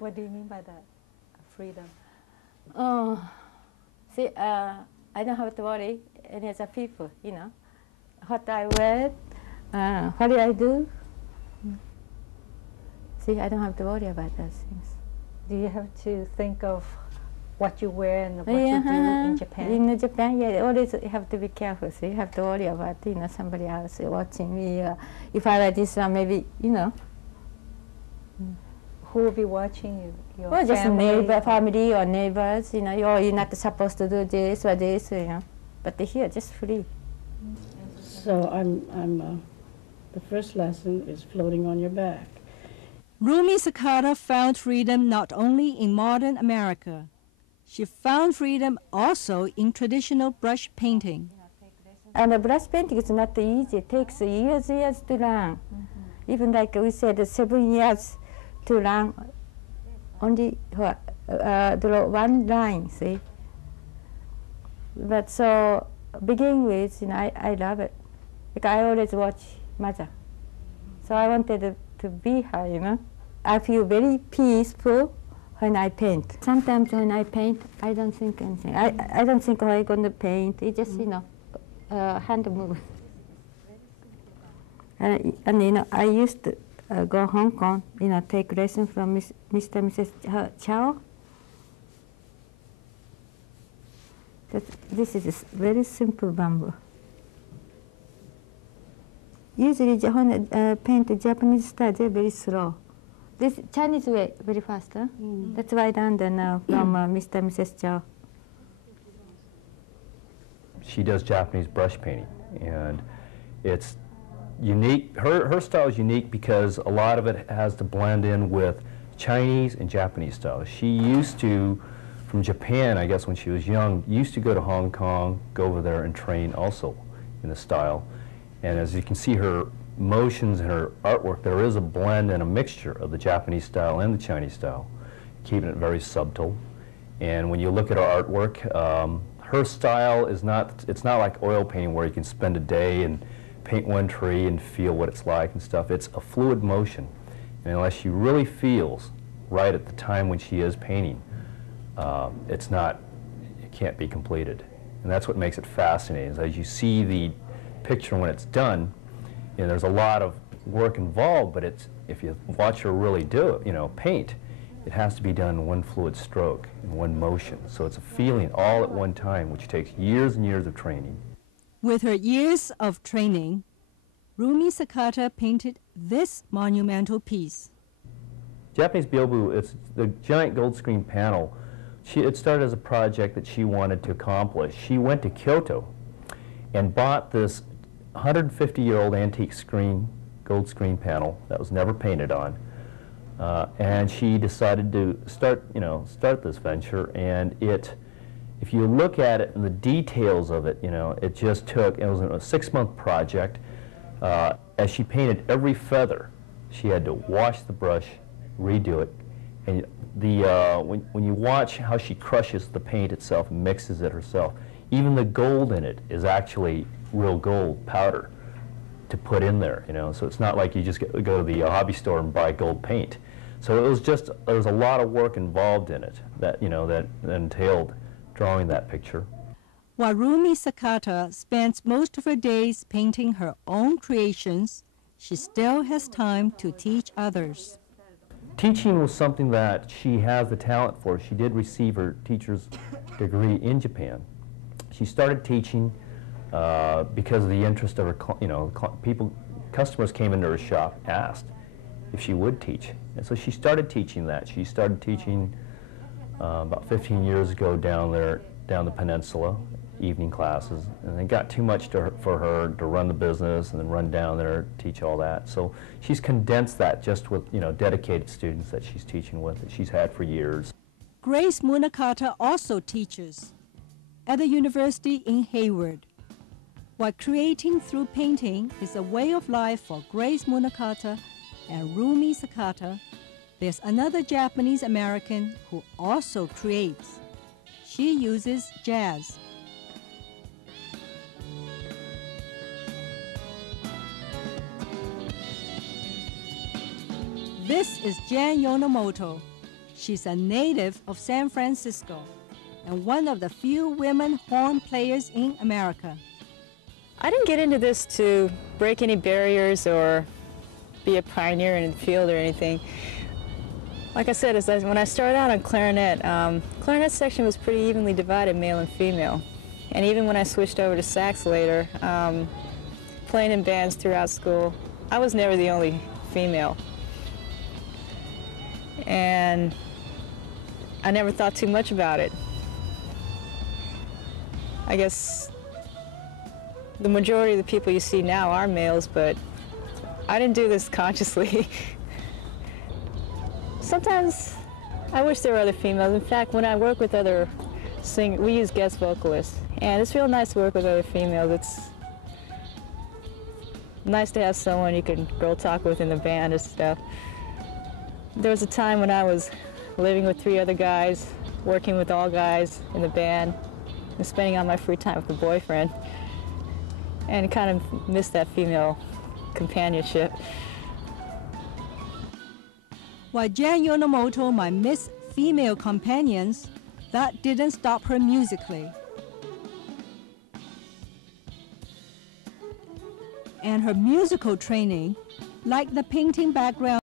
What do you mean by that? Freedom? See, I don't have to worry any other people, you know. What I wear, what do I do? See, I don't have to worry about those things. Do you have to think of what you wear and what you do in Japan? In Japan, yeah, always you have to be careful. So you have to worry about, you know, somebody else watching me. If I wear this one, maybe, you know. Who will be watching you? Your Well, just family? family or neighbors, you know, you're not supposed to do this or this, you know. But here, just free. So the first lesson is floating on your back. Rumi Sakata found freedom not only in modern America. She found freedom also in traditional brush painting. And the brush painting is not easy. It takes years to learn. Even like we said, 7 years to learn only draw one line, see. But so, begin with, you know, I love it. Because I always watch mother. So I wanted to be her, you know. I feel very peaceful when I paint. Sometimes when I paint, I don't think anything. I don't think how I'm going to paint. It's just, you know, hand move. And you know, I used to go Hong Kong, you know, take lesson from Mr. and Mrs. Chow. This is a very simple bamboo. Usually, when paint Japanese style, they're very slow. This Chinese way, very fast. Huh? That's why I learned now from Mr. and Mrs. Chow. She does Japanese brush painting, and it's unique. Her style is unique because a lot of it has to blend in with Chinese and Japanese styles. She used to, from Japan, I guess when she was young, used to go to Hong Kong, go over there and train also in the style. And as you can see, her motions and her artwork, there is a blend and a mixture of the Japanese style and the Chinese style, keeping it very subtle. And when you look at her artwork, her style is not, it's not like oil painting where you can spend a day and paint one tree and feel what it's like and stuff. It's a fluid motion. And unless she really feels right at the time when she is painting, it's not, it can't be completed. And that's what makes it fascinating, is as you see the picture when it's done, you know, there's a lot of work involved, but it's, if you watch her really do it, you know, paint, it has to be done in one fluid stroke, in one motion. So it's a feeling all at one time, which takes years and years of training. With her years of training, Rumi Sakata painted this monumental piece. Japanese Byobu, it's the giant gold screen panel. It started as a project that she wanted to accomplish. She went to Kyoto and bought this 150-year-old antique screen, gold screen panel that was never painted on. And she decided to start this venture, and if you look at it and the details of it, you know, it just took, it was a 6-month project. As she painted every feather, she had to wash the brush, redo it, and when you watch how she crushes the paint itself and mixes it herself, even the gold in it is actually real gold powder to put in there, you know, so it's not like you just go to the hobby store and buy gold paint. So it was just, there was a lot of work involved in it that, you know, that entailed drawing that picture. While Rumi Sakata spends most of her days painting her own creations, she still has time to teach others. Teaching was something that she has the talent for. She did receive her teacher's degree in Japan. She started teaching because of the interest of her, you know, customers came into her shop, asked if she would teach. And so she started teaching that. She started teaching about 15 years ago down the peninsula, evening classes, and it got too much for her to run the business and then run down there, teach all that. So she's condensed that just with, you know, dedicated students that she's teaching with, that she's had for years. Grace Munakata also teaches at the university in Hayward. While creating through painting is a way of life for Grace Munakata and Rumi Sakata, there's another Japanese American who also creates. She uses jazz. This is Jan Yonemoto. She's a native of San Francisco and one of the few women horn players in America. I didn't get into this to break any barriers or be a pioneer in the field or anything. Like I said, when I started out on clarinet, clarinet section was pretty evenly divided, male and female. And even when I switched over to sax later, playing in bands throughout school, I was never the only female. And I never thought too much about it. I guess the majority of the people you see now are males, but I didn't do this consciously. Sometimes I wish there were other females. In fact, when I work with other singers, we use guest vocalists, and it's real nice to work with other females. It's nice to have someone you can girl talk with in the band and stuff. There was a time when I was living with 3 other guys, working with all guys in the band, and spending all my free time with a boyfriend, and kind of missed that female companionship. While Jan Yonemoto might miss female companions, that didn't stop her musically. And her musical training, like the painting background